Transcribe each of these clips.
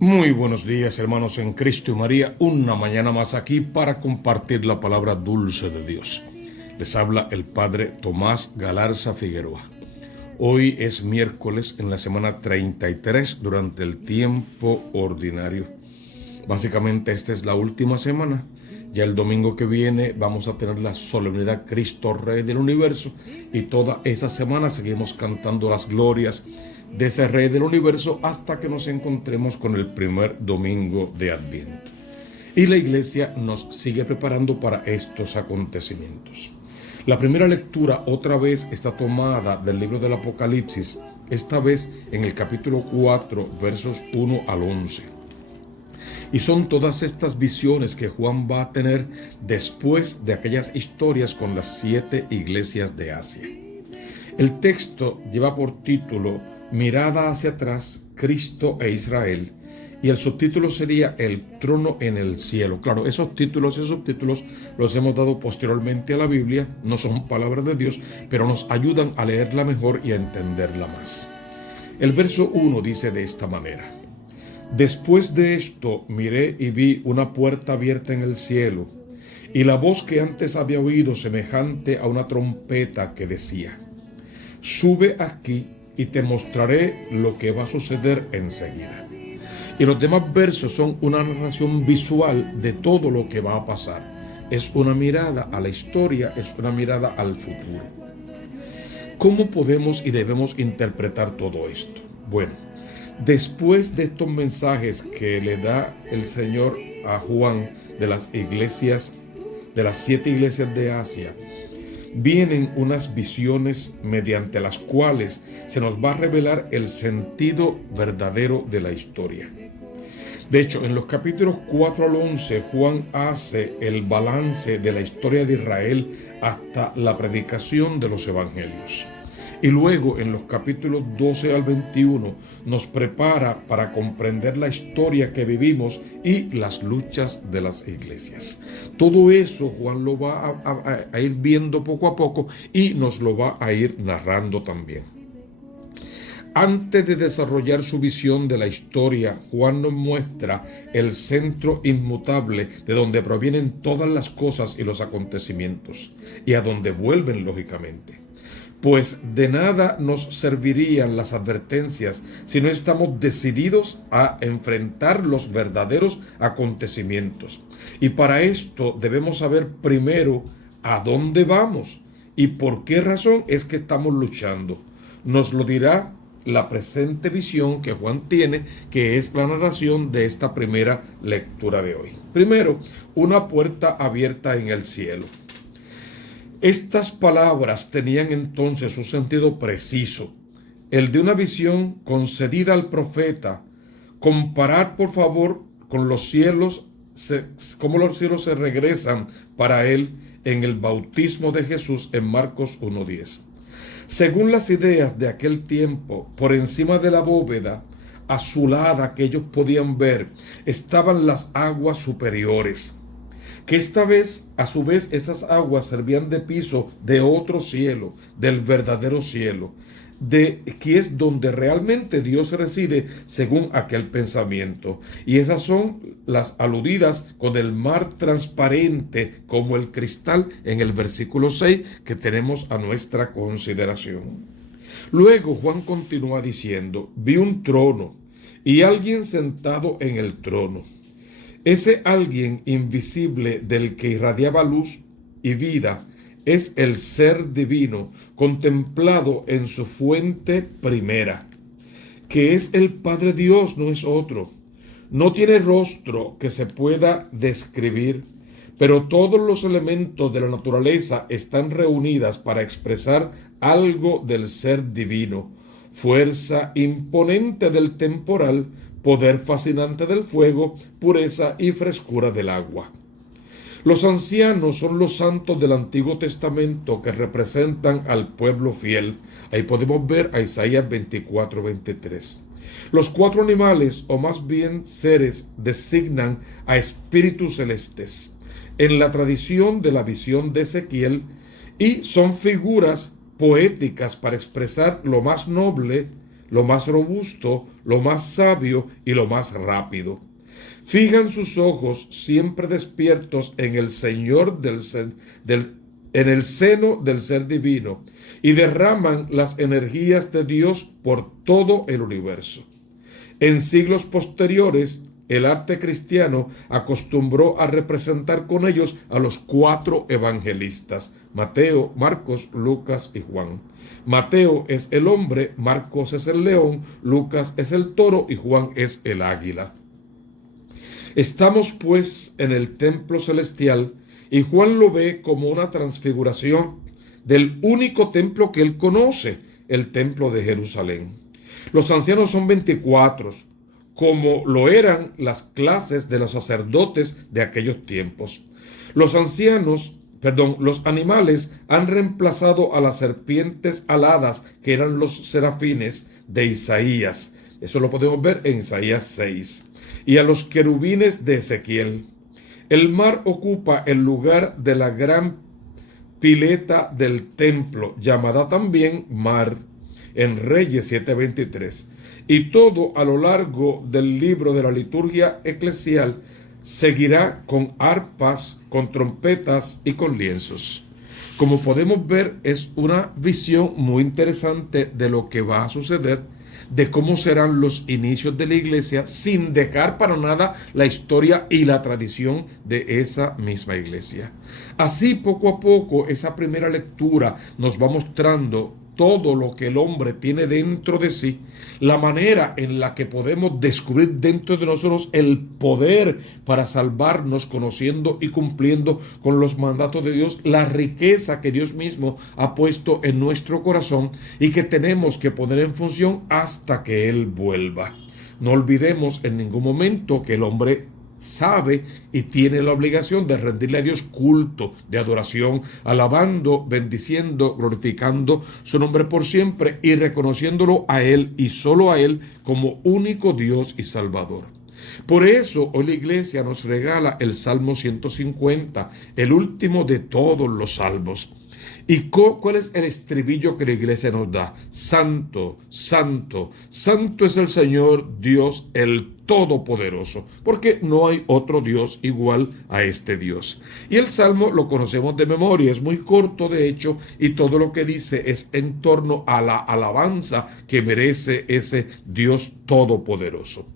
Muy buenos días, hermanos en Cristo y María, una mañana más aquí para compartir la palabra dulce de Dios. Les habla el Padre Tomás Galarza Figueroa. Hoy es miércoles en la semana 33 durante el tiempo ordinario. Básicamente esta es la última semana. Ya el domingo que viene vamos a tener la solemnidad Cristo Rey del Universo y toda esa semana seguimos cantando las glorias de ese Rey del Universo hasta que nos encontremos con el primer domingo de Adviento. Y la Iglesia nos sigue preparando para estos acontecimientos. La primera lectura otra vez está tomada del libro del Apocalipsis, esta vez en el capítulo 4, versos 1 al 11. Y son todas estas visiones que Juan va a tener después de aquellas historias con las 7 iglesias de Asia. El texto lleva por título Mirada hacia atrás, Cristo e Israel, y el subtítulo sería El trono en el cielo. Claro, esos títulos y subtítulos los hemos dado posteriormente a la Biblia, no son palabras de Dios, pero nos ayudan a leerla mejor y a entenderla más. El verso 1 dice de esta manera: Después de esto miré y vi una puerta abierta en el cielo, y la voz que antes había oído semejante a una trompeta que decía: Sube aquí y te mostraré lo que va a suceder enseguida. Y los demás versos son una narración visual de todo lo que va a pasar. Es una mirada a la historia, es una mirada al futuro. ¿Cómo podemos y debemos interpretar todo esto? Bueno, después de estos mensajes que le da el Señor a Juan de las iglesias, de las 7 iglesias de Asia, vienen unas visiones mediante las cuales se nos va a revelar el sentido verdadero de la historia. De hecho, en los capítulos 4 al 11, Juan hace el balance de la historia de Israel hasta la predicación de los evangelios. Y luego en los capítulos 12 al 21 nos prepara para comprender la historia que vivimos y las luchas de las iglesias. Todo eso Juan lo va a ir viendo poco a poco y nos lo va a ir narrando también. Antes de desarrollar su visión de la historia, Juan nos muestra el centro inmutable de donde provienen todas las cosas y los acontecimientos y a donde vuelven lógicamente. Pues de nada nos servirían las advertencias si no estamos decididos a enfrentar los verdaderos acontecimientos. Y para esto debemos saber primero a dónde vamos y por qué razón es que estamos luchando. Nos lo dirá la presente visión que Juan tiene, que es la narración de esta primera lectura de hoy. Primero, una puerta abierta en el cielo. Estas palabras tenían entonces un sentido preciso, el de una visión concedida al profeta. Comparar, por favor, con los cielos, cómo los cielos se regresan para él en el bautismo de Jesús en Marcos 1:10. Según las ideas de aquel tiempo, por encima de la bóveda azulada que ellos podían ver, estaban las aguas superiores, que esta vez, a su vez, esas aguas servían de piso de otro cielo, del verdadero cielo, de que es donde realmente Dios reside según aquel pensamiento. Y esas son las aludidas con el mar transparente como el cristal en el versículo 6 que tenemos a nuestra consideración. Luego Juan continúa diciendo: vi un trono y alguien sentado en el trono. Ese alguien invisible del que irradiaba luz y vida es el ser divino contemplado en su fuente primera, que es el Padre Dios, no es otro. No tiene rostro que se pueda describir, pero todos los elementos de la naturaleza están reunidas para expresar algo del ser divino: fuerza imponente del temporal, poder fascinante del fuego, pureza y frescura del agua. Los ancianos son los santos del Antiguo Testamento que representan al pueblo fiel. Ahí podemos ver a Isaías 24:23. Los 4 animales, o más bien seres, designan a espíritus celestes en la tradición de la visión de Ezequiel y son figuras poéticas para expresar lo más noble, lo más robusto, lo más sabio y lo más rápido. Fijan sus ojos siempre despiertos en el Señor en el seno del ser divino y derraman las energías de Dios por todo el universo. En siglos posteriores, el arte cristiano acostumbró a representar con ellos a los 4 evangelistas: Mateo, Marcos, Lucas y Juan. Mateo es el hombre, Marcos es el león, Lucas es el toro y Juan es el águila. Estamos pues en el templo celestial y Juan lo ve como una transfiguración del único templo que él conoce, el templo de Jerusalén. Los ancianos son 24, como lo eran las clases de los sacerdotes de aquellos tiempos. Los animales han reemplazado a las serpientes aladas, que eran los serafines de Isaías. Eso lo podemos ver en Isaías 6. Y a los querubines de Ezequiel. El mar ocupa el lugar de la gran pileta del templo, llamada también mar, en Reyes 7:23. Y todo a lo largo del libro de la liturgia eclesial seguirá con arpas, con trompetas y con lienzos. Como podemos ver, es una visión muy interesante de lo que va a suceder, de cómo serán los inicios de la iglesia, sin dejar para nada la historia y la tradición de esa misma iglesia. Así, poco a poco, esa primera lectura nos va mostrando todo lo que el hombre tiene dentro de sí, la manera en la que podemos descubrir dentro de nosotros el poder para salvarnos, conociendo y cumpliendo con los mandatos de Dios, la riqueza que Dios mismo ha puesto en nuestro corazón y que tenemos que poner en función hasta que Él vuelva. No olvidemos en ningún momento que el hombre sabe y tiene la obligación de rendirle a Dios culto, de adoración, alabando, bendiciendo, glorificando su nombre por siempre y reconociéndolo a Él y solo a Él como único Dios y Salvador. Por eso hoy la iglesia nos regala el Salmo 150, el último de todos los salmos. ¿Y cuál es el estribillo que la iglesia nos da? Santo, santo, santo es el Señor Dios, el Todopoderoso, porque no hay otro Dios igual a este Dios. Y el Salmo lo conocemos de memoria, es muy corto de hecho, y todo lo que dice es en torno a la alabanza que merece ese Dios Todopoderoso.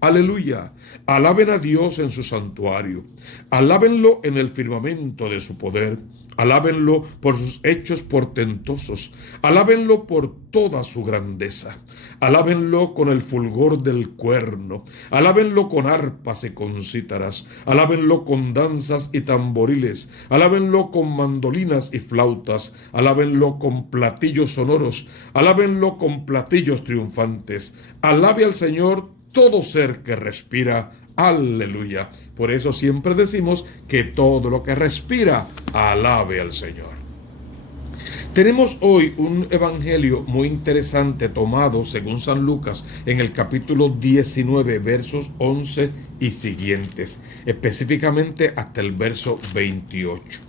Aleluya, alaben a Dios en su santuario, alábenlo en el firmamento de su poder, alábenlo por sus hechos portentosos, alábenlo por toda su grandeza, alábenlo con el fulgor del cuerno, alábenlo con arpas y con cítaras, alábenlo con danzas y tamboriles, alábenlo con mandolinas y flautas, alábenlo con platillos sonoros, alábenlo con platillos triunfantes, alabe al Señor todo ser que respira. Aleluya. Por eso siempre decimos que todo lo que respira, alabe al Señor. Tenemos hoy un evangelio muy interesante tomado según San Lucas en el capítulo 19, versos 11 y siguientes, específicamente hasta el verso 28.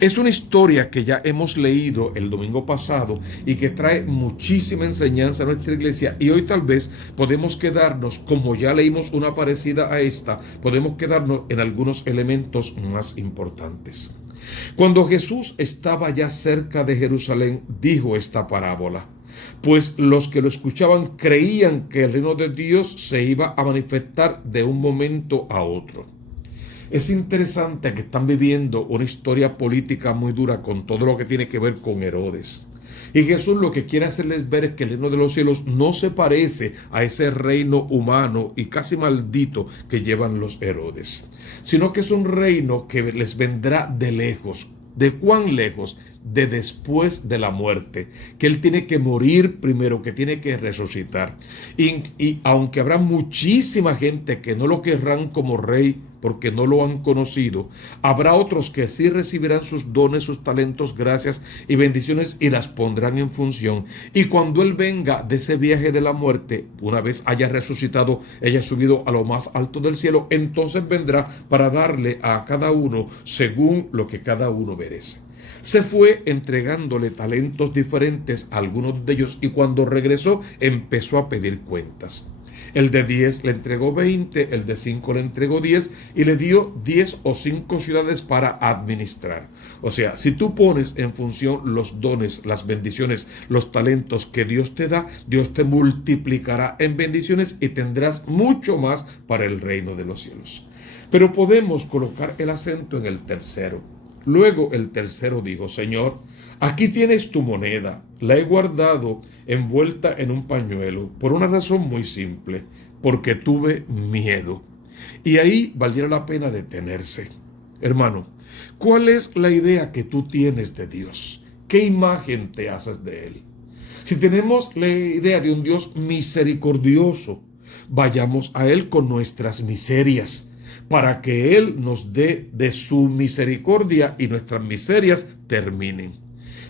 Es una historia que ya hemos leído el domingo pasado y que trae muchísima enseñanza a nuestra iglesia, y hoy tal vez podemos quedarnos, como ya leímos una parecida a esta, podemos quedarnos en algunos elementos más importantes. Cuando Jesús estaba ya cerca de Jerusalén, dijo esta parábola, pues los que lo escuchaban creían que el reino de Dios se iba a manifestar de un momento a otro. Es interesante que están viviendo una historia política muy dura con todo lo que tiene que ver con Herodes. Y Jesús lo que quiere hacerles ver es que el reino de los cielos no se parece a ese reino humano y casi maldito que llevan los Herodes, sino que es un reino que les vendrá de lejos. ¿De cuán lejos? De después de la muerte, que Él tiene que morir primero, que tiene que resucitar. Y aunque habrá muchísima gente que no lo querrán como rey, porque no lo han conocido, habrá otros que sí recibirán sus dones, sus talentos, gracias y bendiciones y las pondrán en función. Y cuando Él venga de ese viaje de la muerte, una vez haya resucitado, haya subido a lo más alto del cielo, entonces vendrá para darle a cada uno según lo que cada uno merece. Se fue entregándole talentos diferentes a algunos de ellos y cuando regresó empezó a pedir cuentas. El de 10 le entregó 20, el de 5 le entregó 10 y le dio 10 o 5 ciudades para administrar. O sea, si tú pones en función los dones, las bendiciones, los talentos que Dios te da, Dios te multiplicará en bendiciones y tendrás mucho más para el reino de los cielos. Pero podemos colocar el acento en el tercero. Luego el tercero dijo: Señor, aquí tienes tu moneda, la he guardado envuelta en un pañuelo, por una razón muy simple, porque tuve miedo. Y ahí valiera la pena detenerse. Hermano, ¿cuál es la idea que tú tienes de Dios? ¿Qué imagen te haces de Él? Si tenemos la idea de un Dios misericordioso, vayamos a Él con nuestras miserias, para que Él nos dé de su misericordia y nuestras miserias terminen.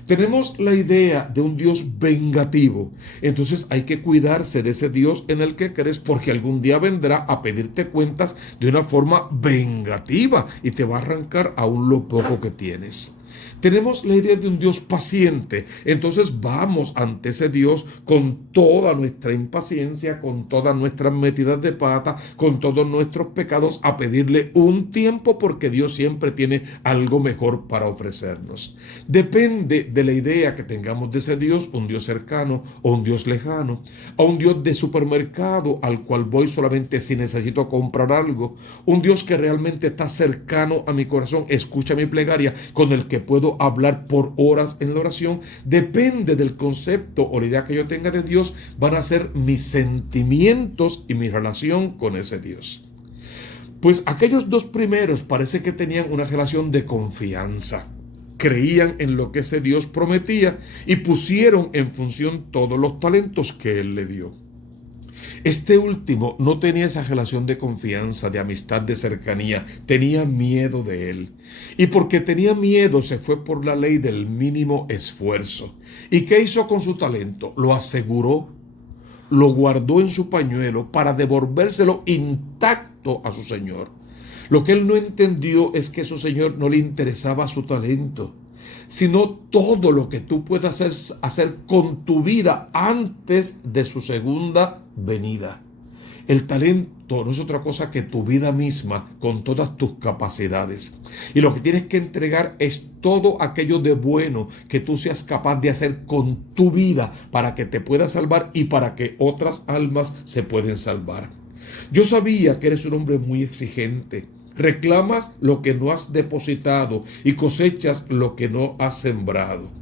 Tenemos la idea de un Dios vengativo, entonces hay que cuidarse de ese Dios en el que crees, porque algún día vendrá a pedirte cuentas de una forma vengativa y te va a arrancar aún lo poco que tienes. Tenemos la idea de un Dios paciente, entonces vamos ante ese Dios con toda nuestra impaciencia, con todas nuestras metidas de pata, con todos nuestros pecados, a pedirle un tiempo, porque Dios siempre tiene algo mejor para ofrecernos. Depende de la idea que tengamos de ese Dios, un Dios cercano o un Dios lejano, o un Dios de supermercado al cual voy solamente si necesito comprar algo, un Dios que realmente está cercano a mi corazón, escucha mi plegaria, con el que puedo hablar por horas en la oración. Depende del concepto o la idea que yo tenga de Dios, van a ser mis sentimientos y mi relación con ese Dios. Pues aquellos dos primeros parece que tenían una relación de confianza. Creían en lo que ese Dios prometía y pusieron en función todos los talentos que Él le dio. Este último no tenía esa relación de confianza, de amistad, de cercanía, tenía miedo de Él. Y porque tenía miedo se fue por la ley del mínimo esfuerzo. ¿Y qué hizo con su talento? Lo aseguró, lo guardó en su pañuelo para devolvérselo intacto a su Señor. Lo que él no entendió es que a su Señor no le interesaba su talento, sino todo lo que tú puedas hacer con tu vida antes de su segunda venida. El talento no es otra cosa que tu vida misma con todas tus capacidades. Y lo que tienes que entregar es todo aquello de bueno que tú seas capaz de hacer con tu vida para que te puedas salvar y para que otras almas se pueden salvar. Yo sabía que eres un hombre muy exigente. Reclamas lo que no has depositado y cosechas lo que no has sembrado.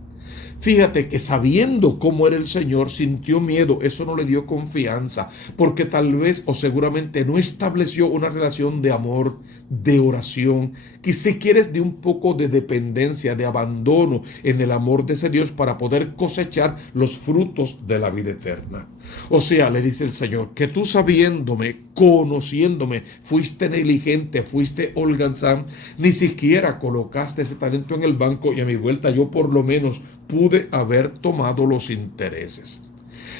Fíjate que sabiendo cómo era el Señor, sintió miedo, eso no le dio confianza, porque tal vez o seguramente no estableció una relación de amor, de oración, que si quieres de un poco de dependencia, de abandono en el amor de ese Dios para poder cosechar los frutos de la vida eterna. O sea, le dice el Señor, que tú sabiéndome, conociéndome, fuiste negligente, fuiste holgazán, ni siquiera colocaste ese talento en el banco y a mi vuelta yo por lo menos pude haber tomado los intereses.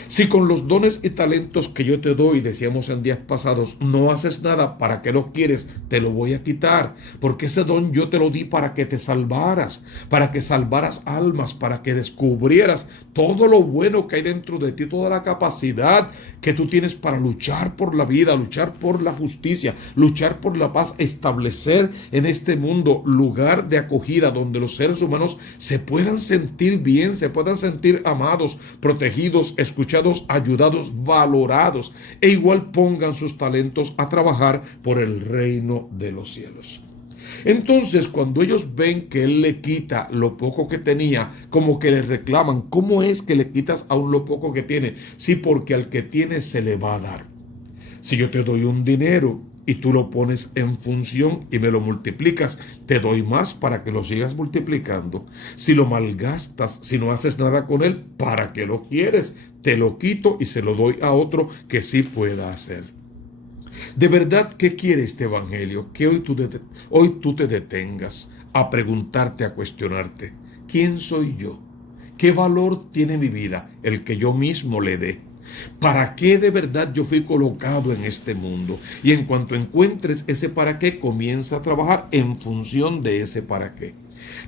Si con los dones y talentos que yo te doy, decíamos en días pasados, no haces nada, ¿para qué los quieres? Te lo voy a quitar, porque ese don yo te lo di para que te salvaras, para que salvaras almas, para que descubrieras todo lo bueno que hay dentro de ti, toda la capacidad que tú tienes para luchar por la vida, luchar por la justicia, luchar por la paz, establecer en este mundo lugar de acogida donde los seres humanos se puedan sentir bien, se puedan sentir amados, protegidos, escuchados, ayudados, valorados, e igual pongan sus talentos a trabajar por el reino de los cielos. Entonces, cuando ellos ven que él le quita lo poco que tenía, como que le reclaman, ¿cómo es que le quitas aún lo poco que tiene? Sí, porque al que tiene se le va a dar. Si yo te doy un dinero y tú lo pones en función y me lo multiplicas, te doy más para que lo sigas multiplicando. Si lo malgastas, si no haces nada con él, ¿para qué lo quieres? Te lo quito y se lo doy a otro que sí pueda hacer. ¿De verdad qué quiere este evangelio? Que hoy tú te detengas a preguntarte, a cuestionarte, ¿quién soy yo? ¿Qué valor tiene mi vida? El que yo mismo le dé. ¿Para qué de verdad yo fui colocado en este mundo? Y en cuanto encuentres ese para qué, comienza a trabajar en función de ese para qué.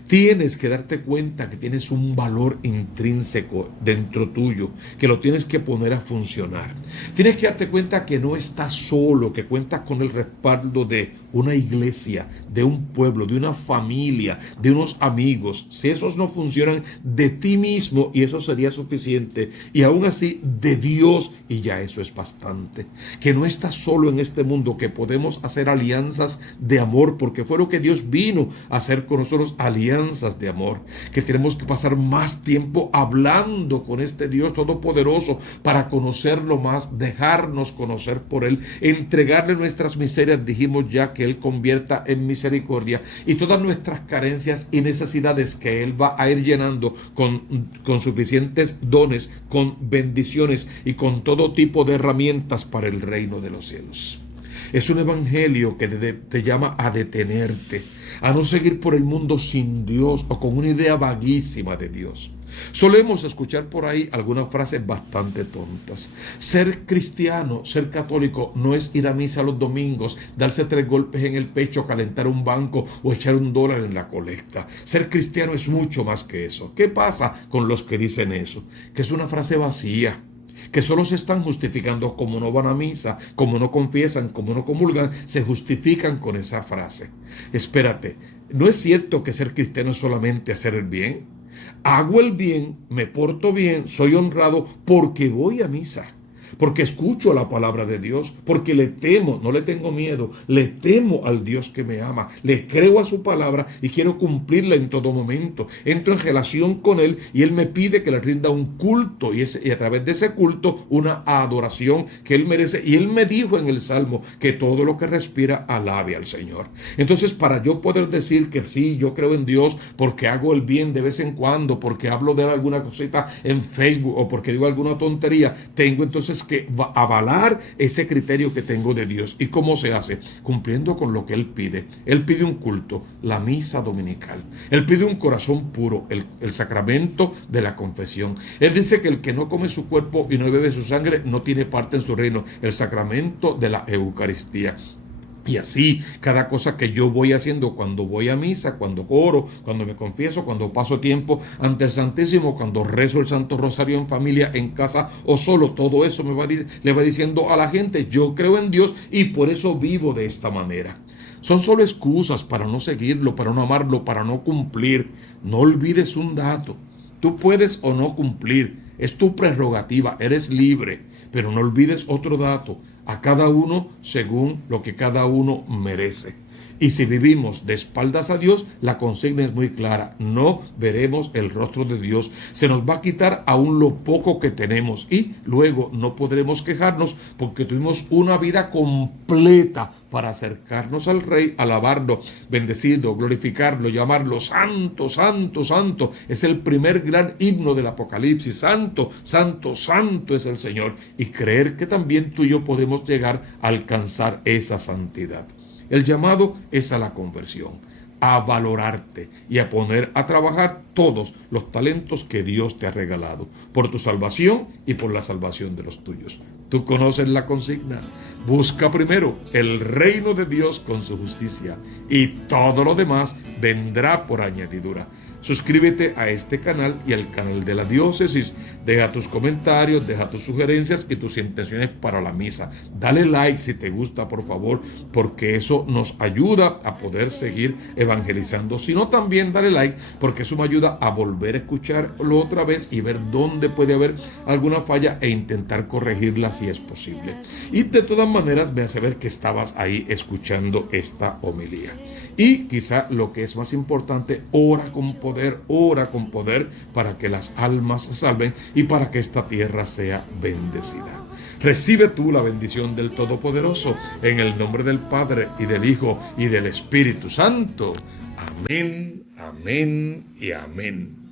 Tienes que darte cuenta que tienes un valor intrínseco dentro tuyo, que lo tienes que poner a funcionar. Tienes que darte cuenta que no estás solo, que cuentas con el respaldo de una iglesia, de un pueblo, de una familia, de unos amigos. Si esos no funcionan, de ti mismo, y eso sería suficiente, y aún así de Dios, y ya eso es bastante. Que no estás solo en este mundo, que podemos hacer alianzas de amor, porque fue lo que Dios vino a hacer con nosotros, alianzas de amor. Que tenemos que pasar más tiempo hablando con este Dios todopoderoso para conocerlo más, dejarnos conocer por Él, entregarle nuestras miserias, dijimos ya, que Él convierta en misericordia, y todas nuestras carencias y necesidades que Él va a ir llenando con suficientes dones, con bendiciones y con todo tipo de herramientas para el reino de los cielos. Es un evangelio que te llama a detenerte, a no seguir por el mundo sin Dios o con una idea vaguísima de Dios. Solemos escuchar por ahí algunas frases bastante tontas. Ser cristiano, ser católico, no es ir a misa los domingos, darse 3 golpes en el pecho, calentar un banco o echar $1 en la colecta. Ser cristiano es mucho más que eso. ¿Qué pasa con los que dicen eso? Que es una frase vacía, que solo se están justificando. Como no van a misa, como no confiesan, como no comulgan, se justifican con esa frase. Espérate, ¿no es cierto que ser cristiano es solamente hacer el bien? Hago el bien, me porto bien, soy honrado porque voy a misa, porque escucho la palabra de Dios, porque le temo, no le tengo miedo, le temo al Dios que me ama, le creo a su palabra y quiero cumplirla en todo momento. Entro en relación con Él y Él me pide que le rinda un culto, y a través de ese culto una adoración que Él merece. Y Él me dijo en el Salmo que todo lo que respira alabe al Señor. Entonces, para yo poder decir que sí, yo creo en Dios porque hago el bien de vez en cuando, porque hablo de alguna cosita en Facebook o porque digo alguna tontería, tengo entonces que avalar ese criterio que tengo de Dios. ¿Y cómo se hace? Cumpliendo con lo que Él pide. Él pide un culto, la misa dominical. Él pide un corazón puro, el sacramento de la confesión. Él dice que el que no come su cuerpo y no bebe su sangre no tiene parte en su reino, el sacramento de la Eucaristía. Y así, cada cosa que yo voy haciendo, cuando voy a misa, cuando oro, cuando me confieso, cuando paso tiempo ante el Santísimo, cuando rezo el Santo Rosario en familia, en casa o solo, todo eso le va diciendo a la gente: yo creo en Dios y por eso vivo de esta manera. Son solo excusas para no seguirlo, para no amarlo, para no cumplir. No olvides un dato: tú puedes o no cumplir, es tu prerrogativa, eres libre, pero no olvides otro dato: a cada uno según lo que cada uno merece. Y si vivimos de espaldas a Dios, la consigna es muy clara: no veremos el rostro de Dios. Se nos va a quitar aún lo poco que tenemos y luego no podremos quejarnos porque tuvimos una vida completa para acercarnos al Rey, alabarlo, bendecido, glorificarlo, llamarlo santo, santo, santo. Es el primer gran himno del Apocalipsis: santo, santo, santo es el Señor. Y creer que también tú y yo podemos llegar a alcanzar esa santidad. El llamado es a la conversión, a valorarte y a poner a trabajar todos los talentos que Dios te ha regalado por tu salvación y por la salvación de los tuyos. Tú conoces la consigna: busca primero el reino de Dios con su justicia y todo lo demás vendrá por añadidura. Suscríbete a este canal y al canal de la diócesis. Deja tus comentarios, deja tus sugerencias y tus intenciones para la misa. Dale like si te gusta, por favor, porque eso nos ayuda a poder seguir evangelizando. Si no, también dale like, porque eso me ayuda a volver a escucharlo otra vez y ver dónde puede haber alguna falla e intentar corregirla si es posible. Y de todas maneras, me hace ver que estabas ahí escuchando esta homilía. Y quizá lo que es más importante: ora con poder para que las almas se salven y para que esta tierra sea bendecida. Recibe tú la bendición del Todopoderoso en el nombre del Padre y del Hijo y del Espíritu Santo. Amén, amén y amén.